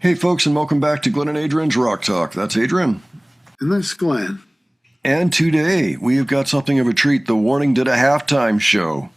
Hey folks, and welcome back to Glenn and Adrian's Rock Talk. That's Adrian. And that's Glenn. And today we've got something of a treat. The Warning did a halftime show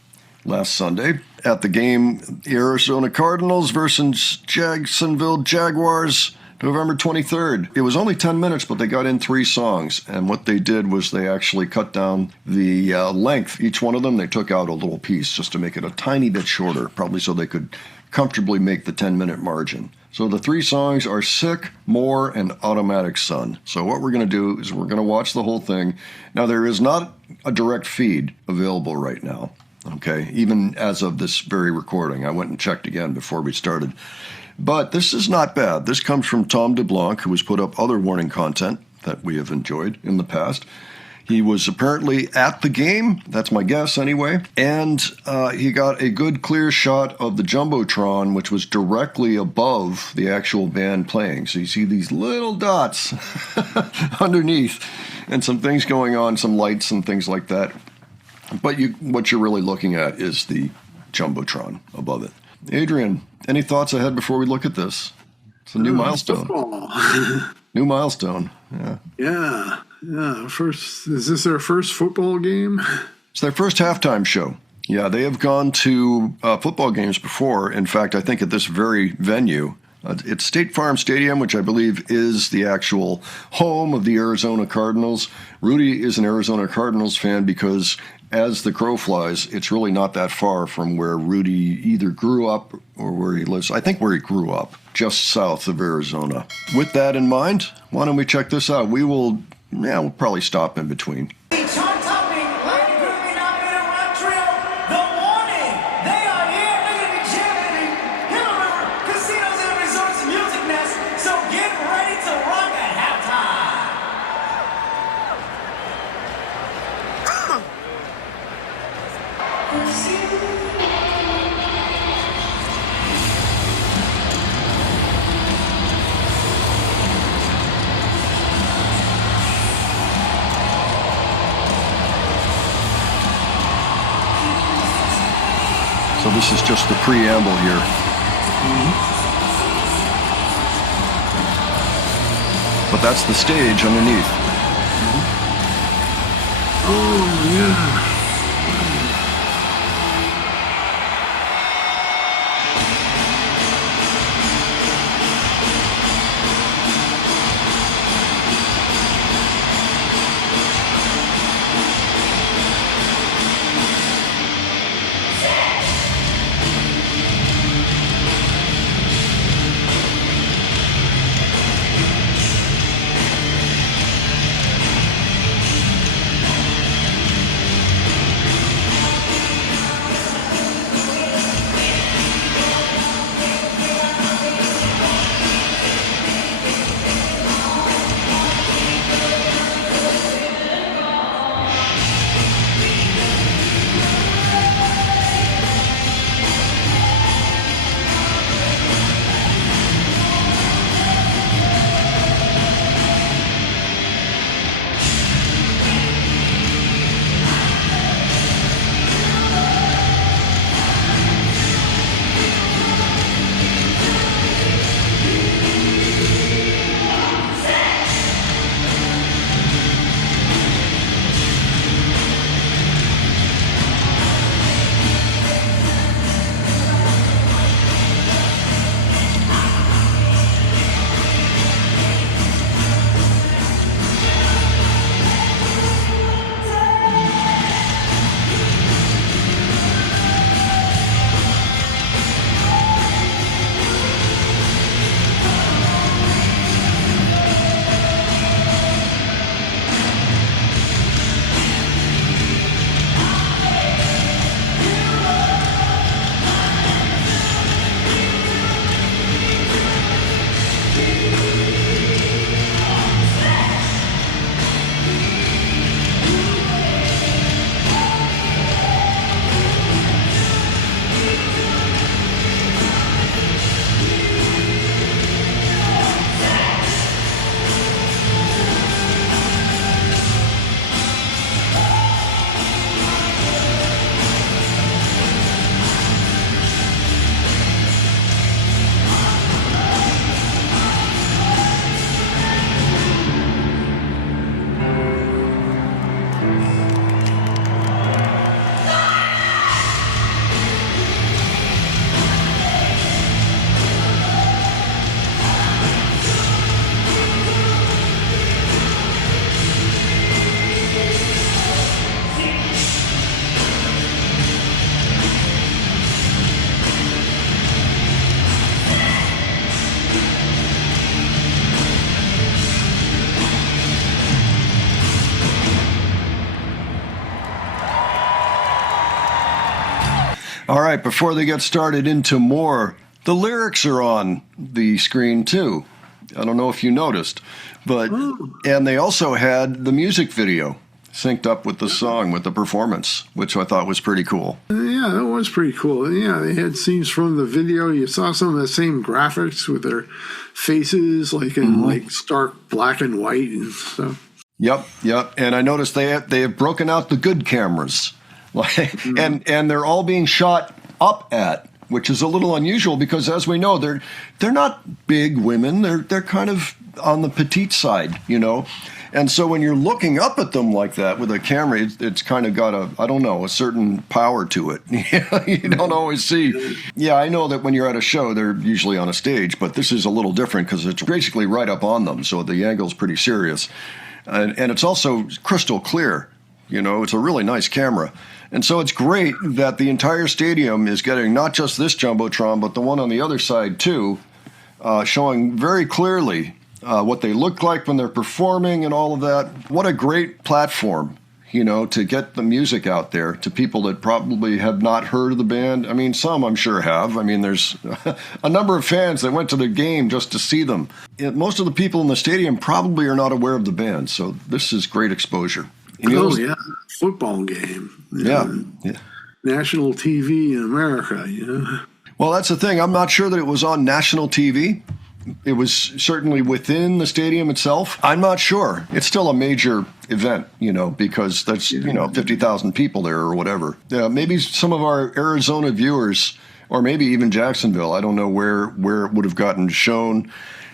last Sunday at the game Arizona Cardinals versus Jacksonville Jaguars, November 23rd. It was only 10 minutes, but they got in 3 songs. And what they did was they actually cut down the length. Each one of them, they took out a little piece just to make it a tiny bit shorter, probably so they could comfortably make the 10-minute margin. So the 3 songs are Sick, More, and Automatic Sun. So what we're going to do is we're going to watch the whole thing. Now, there is not a direct feed available right now, okay, even as of this very recording. I went and checked again before we started. But this is not bad. This comes from Tom DeBlanc, who has put up other Warning content that we have enjoyed in the past. He was apparently at the game, that's my guess anyway, and he got a good clear shot of the Jumbotron, which was directly above the actual band playing. So you see these little dots underneath and some things going on, some lights and things like that. But what you're really looking at is the Jumbotron above it. Adrian, any thoughts ahead before we look at this? It's a new milestone. New milestone, yeah. Yeah. Is this their first football game? It's their first halftime show. Yeah, they have gone to football games before. In fact, I think at this very venue, it's State Farm Stadium, which I believe is the actual home of the Arizona Cardinals. Rudy is an Arizona Cardinals fan because, as the crow flies, it's really not that far from where Rudy either grew up or where he lives. I think where he grew up, just south of Arizona. With that in mind, why don't we check this out? We'll probably stop in between. So this is just the preamble here. But that's the stage underneath. Oh, yeah. All right, before they get started into more, the lyrics are on the screen too. I don't know if you noticed, but and they also had the music video synced up with the song, with the performance, which I thought was pretty cool. Yeah, that was pretty cool. Yeah, they had scenes from the video. You saw some of the same graphics with their faces, like in like stark black and white and stuff. Yep. And I noticed they have broken out the good cameras, and they're all being shot up at, which is a little unusual because, as we know, they're not big women. They're kind of on the petite side, you know. And so when you're looking up at them like that with a camera, it's kind of got a certain power to it. You don't always see. Yeah, I know that when you're at a show, they're usually on a stage, but this is a little different because it's basically right up on them, so the angle's pretty serious. And it's also crystal clear. You know, it's a really nice camera. And so it's great that the entire stadium is getting not just this Jumbotron, but the one on the other side too, showing very clearly what they look like when they're performing and all of that. What a great platform, you know, to get the music out there to people that probably have not heard of the band. I mean, some I'm sure have. I mean, there's a number of fans that went to the game just to see them. Most of the people in the stadium probably are not aware of the band, so this is great exposure. Yeah, football game. Yeah. National TV in America, you know. Well, that's the thing. I'm not sure that it was on national TV. It was certainly within the stadium itself. I'm not sure. It's still a major event, you know, because that's, 50,000 people there or whatever. Maybe some of our Arizona viewers, or maybe even Jacksonville, I don't know where it would have gotten shown.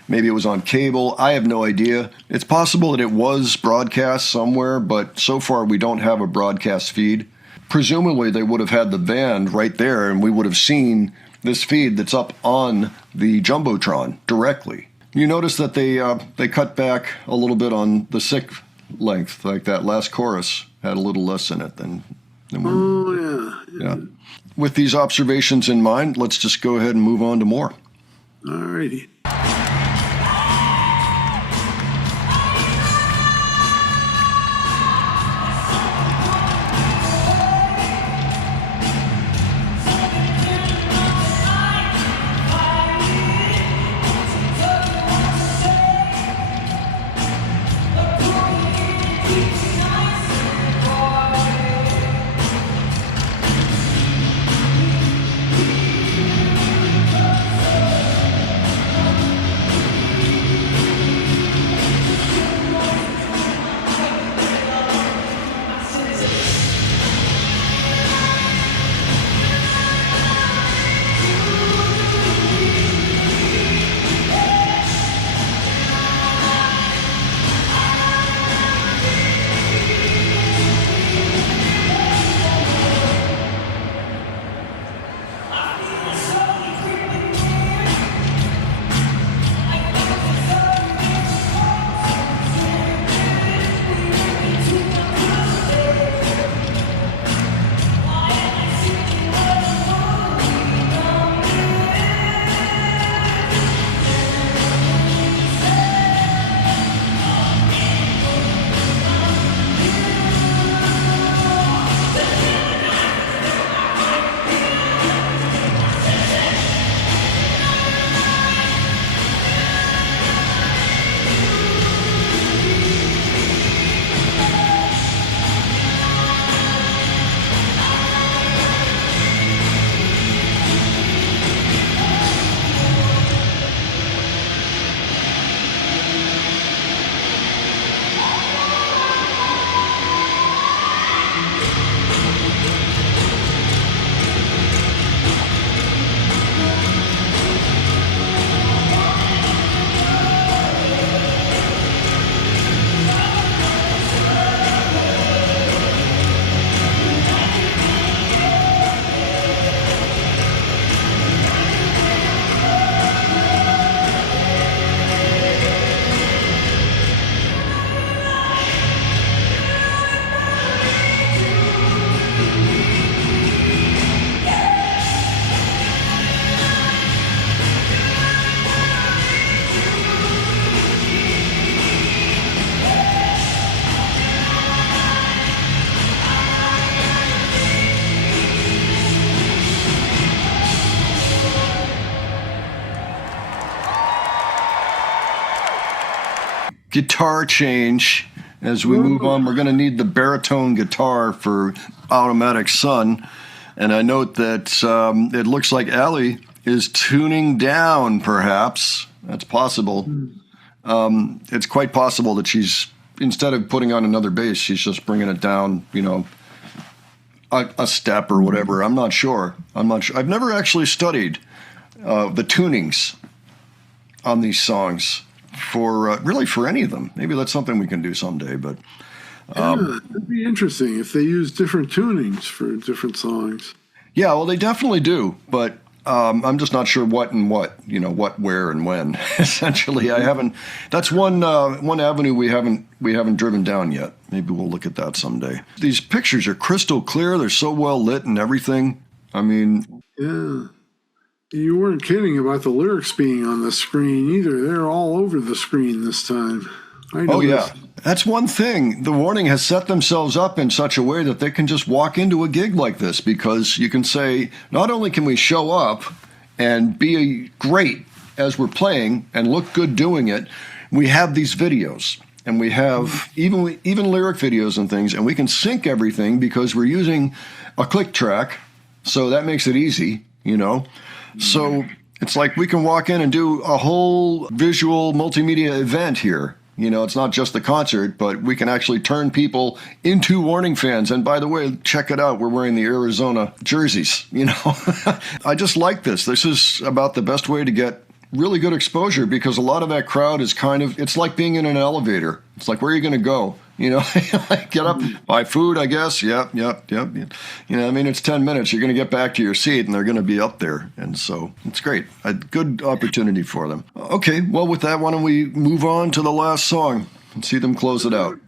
Maybe it was on cable. I have no idea. It's possible that it was broadcast somewhere, but so far we don't have a broadcast feed. Presumably they would have had the band right there, and we would have seen this feed that's up on the Jumbotron directly. You notice that they cut back a little bit on the sick length, like that last chorus had a little less in it than yeah. With these observations in mind, let's just go ahead and move on to more. All righty. guitar change as we move on. We're going to need the baritone guitar for Automatic Sun. And I note that it looks like Allie is tuning down, perhaps. That's possible. It's quite possible that she's, instead of putting on another bass, she's just bringing it down, a step or whatever. I'm not sure. I've never actually studied the tunings on these songs for any of them. Maybe that's something we can do someday. But it'd be interesting if they use different tunings for different songs. Yeah, well, they definitely do. But I'm just not sure what and what, where, and when. Essentially, I haven't. That's one avenue we haven't driven down yet. Maybe we'll look at that someday. These pictures are crystal clear. They're so well lit and everything. I mean, yeah, you weren't kidding about the lyrics being on the screen either. They're all over the screen this time. Oh yeah, that's one thing. The Warning has set themselves up in such a way that they can just walk into a gig like this, because you can say, not only can we show up and be great as we're playing and look good doing it, we have these videos and we have even lyric videos and things, and we can sync everything because we're using a click track, so that makes it easy, So it's like we can walk in and do a whole visual multimedia event here. It's not just the concert, but we can actually turn people into Warning fans. And by the way, check it out. We're wearing the Arizona jerseys, I just like this. This is about the best way to get really good exposure, because a lot of that crowd is it's like being in an elevator. It's like, where are you going to go? Get up, buy food, I guess. Yep. It's 10 minutes. You're going to get back to your seat and they're going to be up there. And so it's great. A good opportunity for them. Okay, well, with that, why don't we move on to the last song and see them close it out.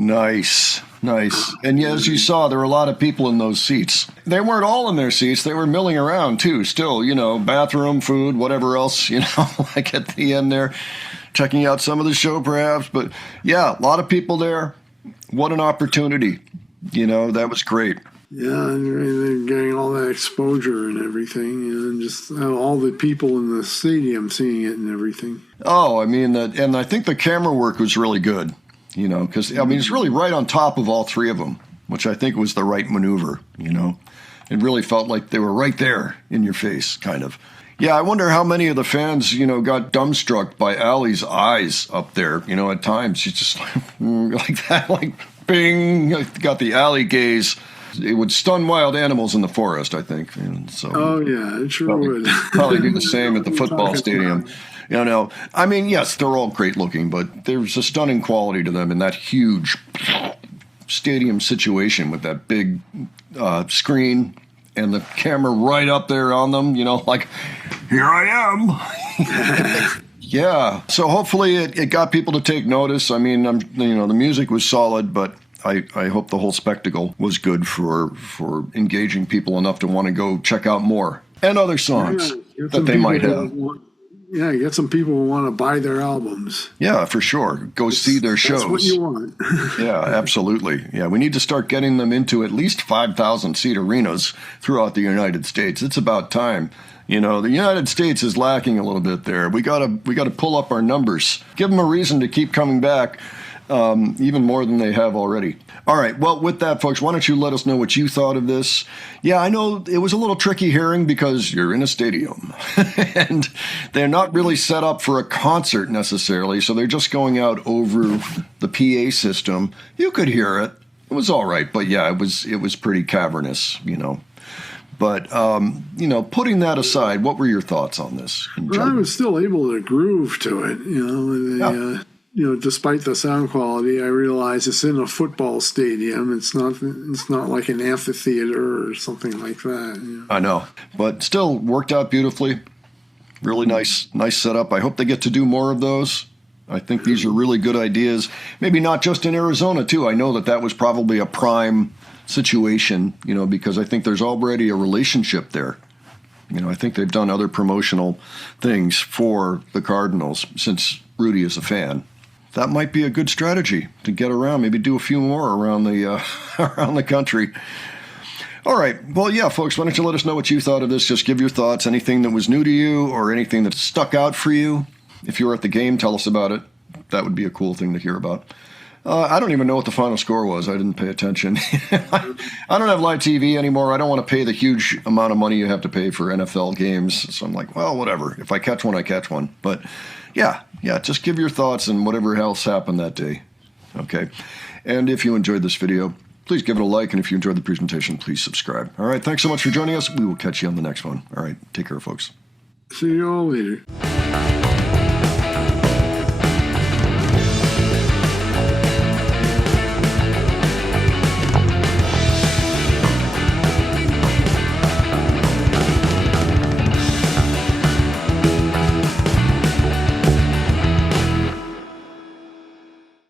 Nice. And yeah, as you saw, there were a lot of people in those seats. They weren't all in their seats. They were milling around, too. Still, bathroom, food, whatever else, like at the end there, checking out some of the show, perhaps. But yeah, a lot of people there. What an opportunity. That was great. Yeah, and they're getting all that exposure and everything, and just all the people in the stadium seeing it and everything. Oh, I mean, and I think the camera work was really good, because, it's really right on top of all three of them, which I think was the right maneuver, It really felt like they were right there in your face, kind of. Yeah, I wonder how many of the fans, got dumbstruck by Allie's eyes up there, at times. She's just like that, like, bing, got the Allie gaze. It would stun wild animals in the forest, I think. So, oh, yeah, it sure would. Probably do the same at the football stadium. Yes, they're all great looking, but there's a stunning quality to them in that huge stadium situation with that big screen and the camera right up there on them, like, here I am. Yeah, so hopefully it got people to take notice. I mean, the music was solid, but I hope the whole spectacle was good for engaging people enough to want to go check out more and other songs that they might have. Get some people who want to buy their albums. Yeah, for sure. Go see their shows. That's what you want. Yeah, absolutely. Yeah, we need to start getting them into at least 5,000-seat arenas throughout the United States. It's about time. The United States is lacking a little bit there. We gotta pull up our numbers. Give them a reason to keep coming back. Even more than they have already. All right, well, with that, folks, why don't you let us know what you thought of this? Yeah, I know it was a little tricky hearing because you're in a stadium, and they're not really set up for a concert necessarily, so they're just going out over the PA system. You could hear it. It was all right, but yeah, it was pretty cavernous, But, putting that aside, what were your thoughts on this? Well, I was still able to groove to it, despite the sound quality. I realize it's in a football stadium. It's not like an amphitheater or something like that. I know, but still worked out beautifully. Really nice setup. I hope they get to do more of those. I think these are really good ideas. Maybe not just in Arizona, too. I know that was probably a prime situation, because I think there's already a relationship there. I think they've done other promotional things for the Cardinals since Rudy is a fan. That might be a good strategy to get around, maybe do a few more around the around the country. All right. Well, yeah, folks, why don't you let us know what you thought of this? Just give your thoughts, anything that was new to you or anything that stuck out for you. If you were at the game, tell us about it. That would be a cool thing to hear about. I don't even know what the final score was. I didn't pay attention. I don't have live TV anymore. I don't want to pay the huge amount of money you have to pay for NFL games. So I'm like, well, whatever. If I catch one, I catch one. But yeah, just give your thoughts and whatever else happened that day. Okay. And if you enjoyed this video, please give it a like. And if you enjoyed the presentation, please subscribe. All right. Thanks so much for joining us. We will catch you on the next one. All right. Take care, folks. See you all later.